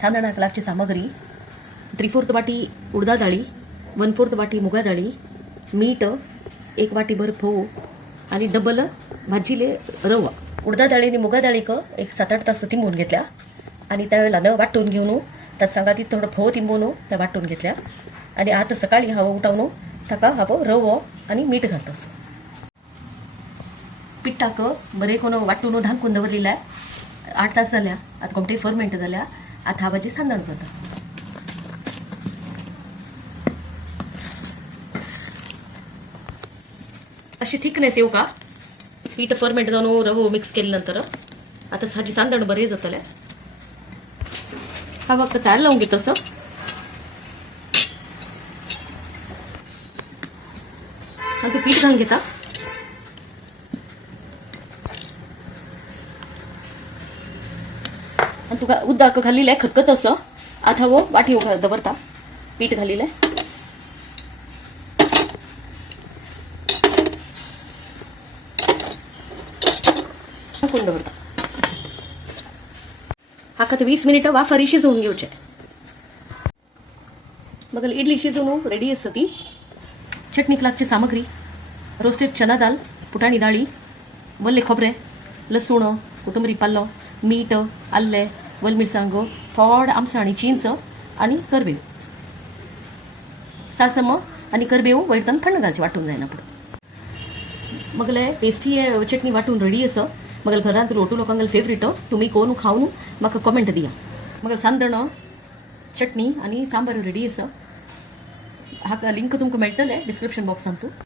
सांदणाक लागची सामग्री 3/4 वाटी उडदा डाळी, 1/4 वाटी मुगा डाळी, मीठ, 1 वाटी भर फोव आणि डबल भाजीले रवा. उडदा डाळी आणि मुगा डाळीक एक 7-8 तास तिंबून घेतल्या आणि त्यावेळेला वाटून घेऊन त्यात सांगाती थोडं फोव तिंबून त्या वाटून घेतल्या आणि आता सकाळी हांव उठावन ताका हांव रवो आणि मीठ घालतस. पिठाक बरे कोण वाटून धांकून दवरलेला आहे. 8 तास झाल्या. आता कंप्लीट फर्मेंट झाल्या. आता हा भाजी सांदण करता. अशी थिकनेस येऊ का पीठ फर्मेंट जाऊन रवो मिक्स केल्यानंतर आता हाजी सांदण बरे जातले. हा फक्त तयार लावून घेत असं. आणि तू पीठ घालून घेता. आणि तुका उद्दाक घालिले खतखत असं. आता वो वाटी दवरता पीठ घालिले. टाकून दवरता. हाका 20 मिनिटं वाफारी शिजवून घेऊचे. मग इडली शिजवून रेडी असते ती. चटणीक लागची सामग्री रोस्टेड चना दाल, फुटाणी डाळी, वल्ले खोबरे, लसूण, कोथंबरी पाल्लो, मीठ, आल्ले, वल मिरसांगो, थोडं आमसाणी चिंच आणि करबेव. सासम आणि करबेव वयरतान थंड घालचे वाटून जायना पुढे. मगले टेस्टी चटणी वाटून रेडी असं. मग घरात रोटू लोकांना फेवरेट. तुम्ही कोण खाऊन म्हाका कमेंट दिया. मग सांदण चटणी आणि सांबार रेडी असं. हा लिंक तुमकां मेळटले डिस्क्रिप्शन बॉक्सान.